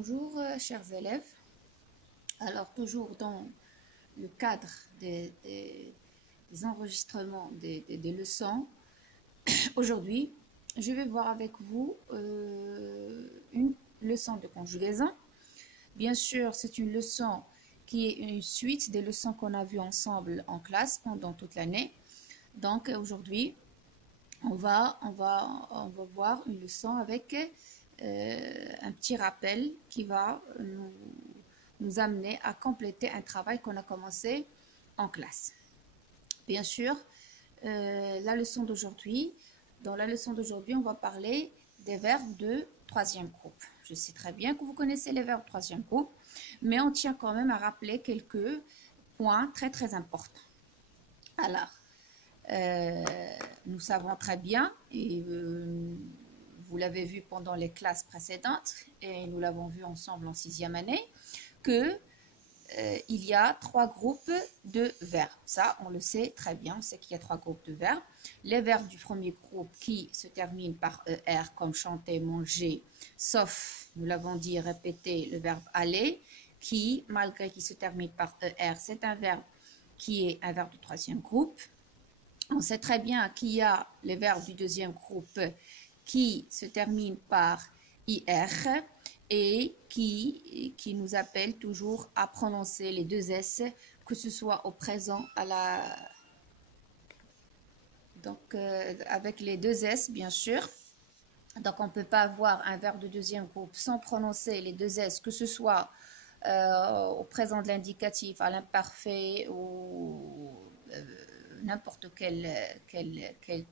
Bonjour chers élèves. Alors toujours dans le cadre des enregistrements des leçons, aujourd'hui je vais voir avec vous une leçon de conjugaison. Bien sûr, c'est une leçon qui est une suite des leçons qu'on a vues ensemble en classe pendant toute l'année. Donc aujourd'hui, on va voir une leçon avec un petit rappel qui va nous amener à compléter un travail qu'on a commencé en classe. Bien sûr, dans la leçon d'aujourd'hui, on va parler des verbes de troisième groupe. Je sais très bien que vous connaissez les verbes de troisième groupe, mais on tient quand même à rappeler quelques points très importants. Alors, nous savons très bien, et vous l'avez vu pendant les classes précédentes, et nous l'avons vu ensemble en 6e année, que il y a 3 groupes de verbes. Ça, on le sait très bien, on sait qu'il y a 3 groupes de verbes. Les verbes du premier groupe qui se terminent par ER, comme chanter, manger, sauf, nous l'avons dit, répéter, le verbe aller, qui, malgré qu'il se termine par ER, c'est un verbe qui est un verbe de troisième groupe. On sait très bien qu'il y a les verbes du deuxième groupe qui se terminent par IR et qui nous appellent toujours à prononcer les deux S, que ce soit au présent avec les deux S bien sûr. Donc on ne peut pas avoir un verbe de deuxième groupe sans prononcer les deux S, que ce soit au présent de l'indicatif, à l'imparfait ou n'importe quel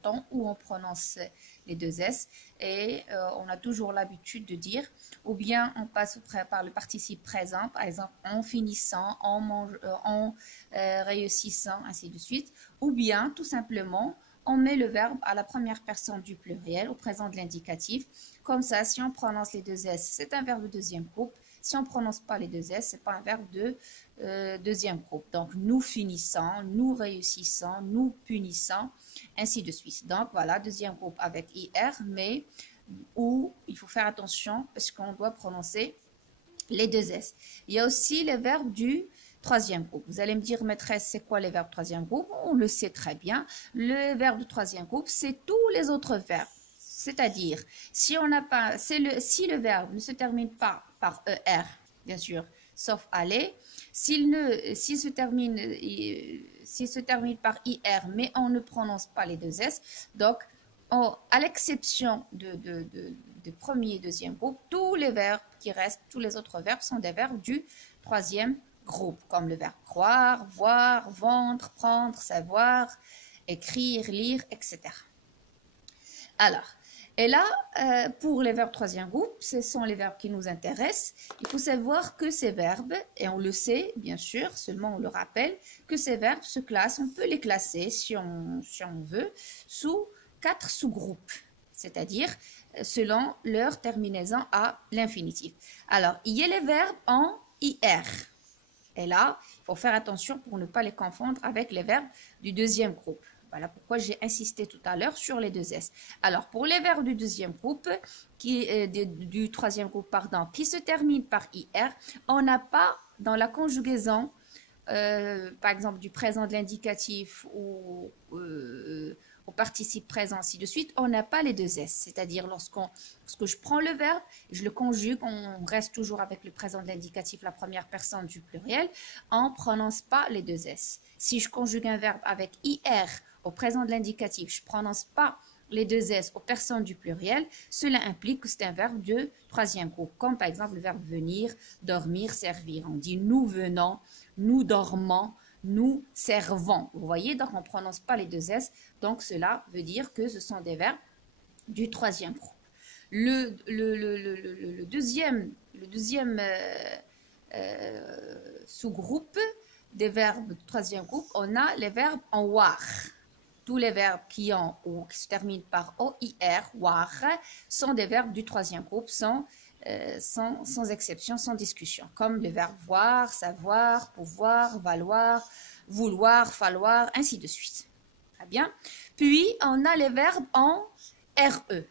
temps où on prononce les deux S, et on a toujours l'habitude de dire, ou bien on passe par le participe présent, par exemple en finissant, en réussissant, ainsi de suite, ou bien tout simplement on met le verbe à la première personne du pluriel au présent de l'indicatif. Comme ça, si on prononce les deux S, c'est un verbe de deuxième groupe. Si on ne prononce pas les deux S, ce n'est pas un verbe de deuxième groupe. Donc, nous finissons, nous réussissons, nous punissons, ainsi de suite. Donc, voilà, deuxième groupe avec IR, mais où il faut faire attention parce qu'on doit prononcer les deux S. Il y a aussi les verbes du troisième groupe. Vous allez me dire, maîtresse, c'est quoi les verbes troisième groupe? On le sait très bien. Le verbe de troisième groupe, c'est tous les autres verbes. C'est-à-dire, si le verbe ne se termine pas par ER, bien sûr, sauf aller, s'il se termine par IR, mais on ne prononce pas les deux S, donc, à l'exception de premier et deuxième groupe, tous les verbes qui restent, tous les autres verbes sont des verbes du troisième groupe, comme le verbe croire, voir, vendre, prendre, savoir, écrire, lire, etc. Alors, et là, pour les verbes troisième groupe, ce sont les verbes qui nous intéressent. Il faut savoir que ces verbes, et on le sait bien sûr, seulement on le rappelle, que ces verbes se classent, on peut les classer si on veut, sous 4 sous-groupes, c'est-à-dire selon leur terminaison à l'infinitif. Alors, il y a les verbes en IR. Et là, il faut faire attention pour ne pas les confondre avec les verbes du deuxième groupe. Voilà pourquoi j'ai insisté tout à l'heure sur les deux S. Alors, pour les verbes du deuxième groupe, du troisième groupe, pardon, qui se terminent par IR, on n'a pas dans la conjugaison, par exemple, du présent de l'indicatif ou au participe présent, ainsi de suite, on n'a pas les deux S. C'est-à-dire, lorsque je prends le verbe, je le conjugue, on reste toujours avec le présent de l'indicatif, la première personne du pluriel, on ne prononce pas les deux S. Si je conjugue un verbe avec IR au présent de l'indicatif, je ne prononce pas les deux S aux personnes du pluriel, cela implique que c'est un verbe de troisième groupe, comme par exemple le verbe venir, dormir, servir. On dit nous venons, nous dormons, nous servons. Vous voyez, donc on ne prononce pas les deux S, donc cela veut dire que ce sont des verbes du troisième groupe. Le deuxième sous-groupe des verbes du troisième groupe, on a les verbes en war. Tous les verbes qui se terminent par OIR, war, sont des verbes du troisième groupe, sans exception, sans discussion, comme les verbes voir, savoir, pouvoir, valoir, vouloir, falloir, ainsi de suite. Très bien. Puis, on a les verbes en RE.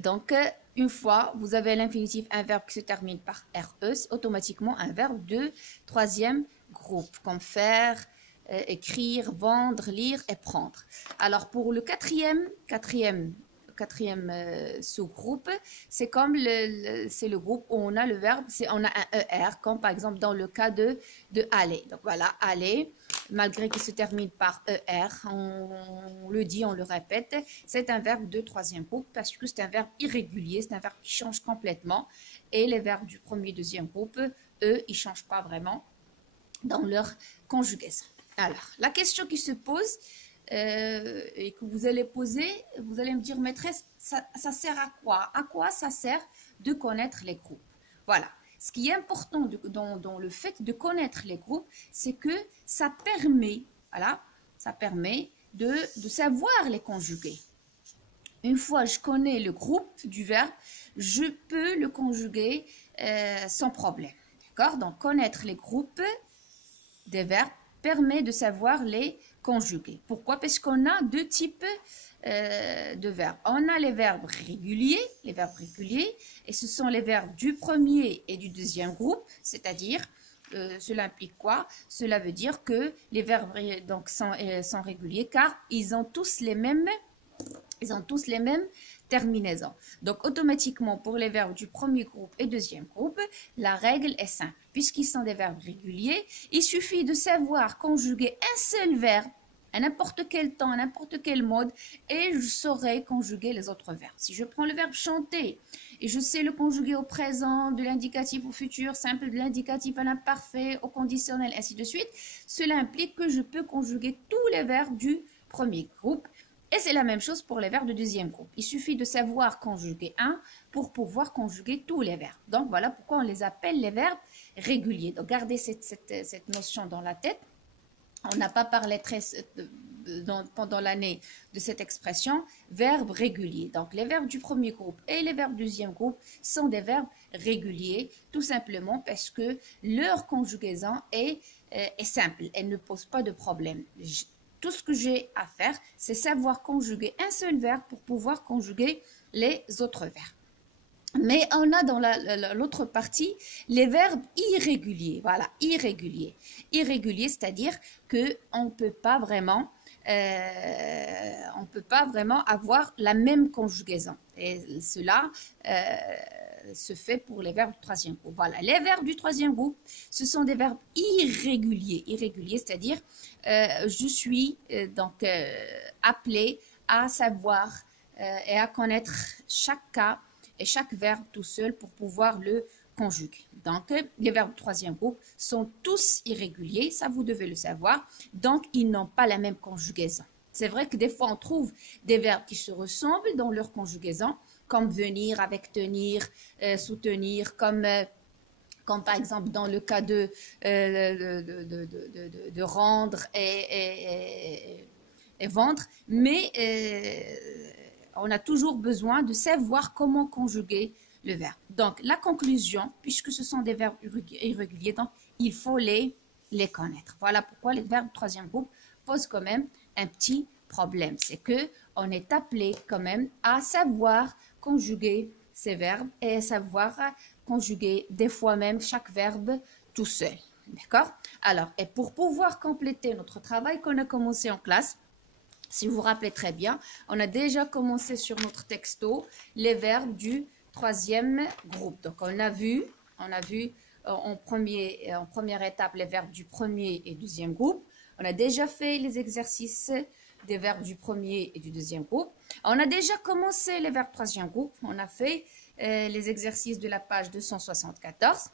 Donc, une fois vous avez l'infinitif, un verbe qui se termine par RE, c'est automatiquement un verbe de troisième groupe, comme faire, écrire, vendre, lire et prendre. Alors pour le quatrième sous-groupe, c'est comme c'est le groupe où on a le verbe, on a un ER, comme par exemple dans le cas de aller. Donc voilà, aller, malgré qu'il se termine par ER, on le dit, on le répète, c'est un verbe de troisième groupe parce que c'est un verbe irrégulier, c'est un verbe qui change complètement. Et les verbes du premier, deuxième groupe, eux, ils ne changent pas vraiment dans leur conjugaison. Alors, la question qui se pose, et que vous allez poser, vous allez me dire, maîtresse, ça sert à quoi? À quoi ça sert de connaître les groupes? Voilà. Ce qui est important dans le fait de connaître les groupes, c'est que ça permet, voilà, ça permet de savoir les conjuguer. Une fois que je connais le groupe du verbe, je peux le conjuguer sans problème. D'accord? Donc, connaître les groupes des verbes permet de savoir les conjuguer. Pourquoi? Parce qu'on a deux types de verbes. On a les verbes réguliers, et ce sont les verbes du premier et du deuxième groupe, c'est-à-dire, cela implique quoi? Cela veut dire que les verbes donc, sont réguliers car ils ont tous les mêmes terminaisons. Donc, automatiquement, pour les verbes du premier groupe et deuxième groupe, la règle est simple. Puisqu'ils sont des verbes réguliers, il suffit de savoir conjuguer un seul verbe à n'importe quel temps, à n'importe quel mode, et je saurai conjuguer les autres verbes. Si je prends le verbe chanter, et je sais le conjuguer au présent, de l'indicatif au futur simple, de l'indicatif à l'imparfait, au conditionnel, ainsi de suite, cela implique que je peux conjuguer tous les verbes du premier groupe. Et c'est la même chose pour les verbes de deuxième groupe. Il suffit de savoir conjuguer un pour pouvoir conjuguer tous les verbes. Donc voilà pourquoi on les appelle les verbes réguliers. Donc gardez cette notion dans la tête. On n'a pas parlé pendant l'année de cette expression, verbe régulier. Donc les verbes du premier groupe et les verbes du deuxième groupe sont des verbes réguliers, tout simplement parce que leur conjugaison est simple. Elle ne pose pas de problème. Tout ce que j'ai à faire, c'est savoir conjuguer un seul verbe pour pouvoir conjuguer les autres verbes. Mais on a dans l'autre partie les verbes irréguliers. Voilà, irréguliers. Irréguliers, c'est-à-dire qu'on ne peut pas vraiment avoir la même conjugaison. Et cela se fait pour les verbes du troisième groupe. Voilà, les verbes du troisième groupe, ce sont des verbes irréguliers. Irréguliers, c'est-à-dire je suis donc appelée à savoir et à connaître chaque cas et chaque verbe tout seul pour pouvoir le conjuguer. Donc, les verbes du troisième groupe sont tous irréguliers, ça vous devez le savoir, donc ils n'ont pas la même conjugaison. C'est vrai que des fois on trouve des verbes qui se ressemblent dans leur conjugaison, comme venir avec tenir, soutenir, comme par exemple dans le cas de rendre et vendre, mais on a toujours besoin de savoir comment conjuguer le verbe. Donc, la conclusion, puisque ce sont des verbes irréguliers, donc il faut les connaître. Voilà pourquoi les verbes du troisième groupe posent quand même un petit problème. C'est qu'on est appelé quand même à savoir conjuguer ces verbes et savoir conjuguer des fois même chaque verbe tout seul. D'accord? Alors, et pour pouvoir compléter notre travail qu'on a commencé en classe, si vous vous rappelez très bien, on a déjà commencé sur notre texto les verbes du troisième groupe. Donc, on a vu en première étape les verbes du premier et deuxième groupe. On a déjà fait les exercices des verbes du premier et du deuxième groupe. On a déjà commencé les verbes du troisième groupe. On a fait les exercices de la page 274.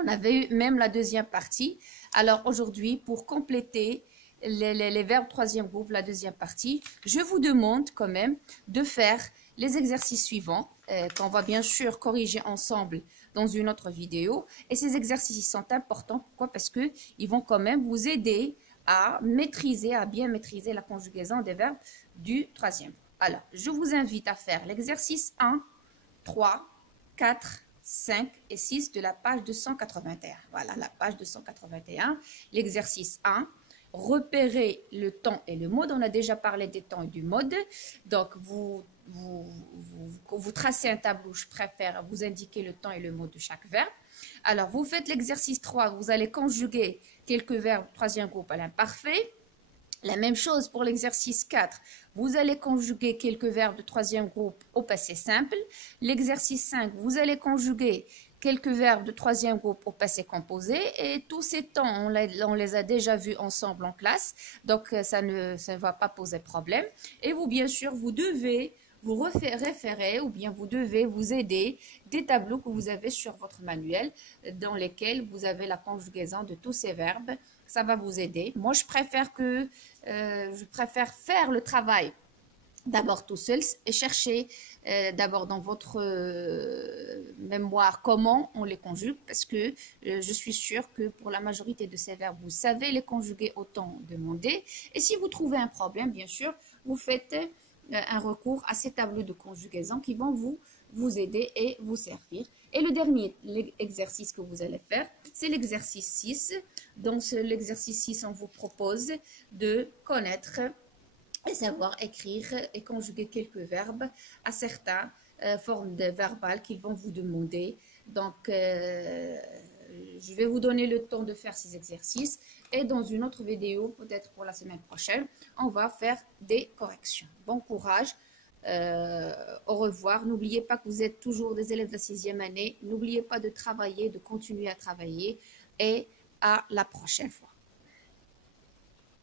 On avait eu même la deuxième partie. Alors, aujourd'hui, pour compléter les verbes troisième groupe, la deuxième partie, je vous demande quand même de faire les exercices suivants qu'on va bien sûr corriger ensemble dans une autre vidéo. Et ces exercices sont importants. Pourquoi? Parce qu'ils vont quand même vous aider à bien maîtriser la conjugaison des verbes du troisième. Alors, je vous invite à faire l'exercice 1, 3, 4, 5 et 6 de la page 281. Voilà, la page 281. L'exercice 1. Repérer le temps et le mode. On a déjà parlé des temps et du mode. Donc, vous quand vous tracez un tableau, je préfère vous indiquer le temps et le mot de chaque verbe. Alors, vous faites l'exercice 3, vous allez conjuguer quelques verbes troisième groupe à l'imparfait. La même chose pour l'exercice 4. Vous allez conjuguer quelques verbes de troisième groupe au passé simple. L'exercice 5, vous allez conjuguer quelques verbes de troisième groupe au passé composé. Et tous ces temps, on les a déjà vus ensemble en classe. Donc, ça ne va pas poser problème. Et vous, bien sûr, vous devez vous référer ou bien vous devez vous aider des tableaux que vous avez sur votre manuel dans lesquels vous avez la conjugaison de tous ces verbes. Ça va vous aider. Moi, je préfère faire le travail d'abord tout seul et chercher d'abord dans votre mémoire comment on les conjugue parce que je suis sûre que pour la majorité de ces verbes, vous savez les conjuguer au temps demandé. Et si vous trouvez un problème, bien sûr, vous faites un recours à ces tableaux de conjugaison qui vont vous aider et vous servir. Et le dernier exercice que vous allez faire, c'est l'exercice 6. Dans l'exercice 6, on vous propose de connaître et savoir écrire et conjuguer quelques verbes à certaines formes verbales qu'ils vont vous demander. Donc, je vais vous donner le temps de faire ces exercices et dans une autre vidéo, peut-être pour la semaine prochaine, on va faire des corrections. Bon courage, au revoir. N'oubliez pas que vous êtes toujours des élèves de la 6e année. N'oubliez pas de travailler, de continuer à travailler et à la prochaine fois.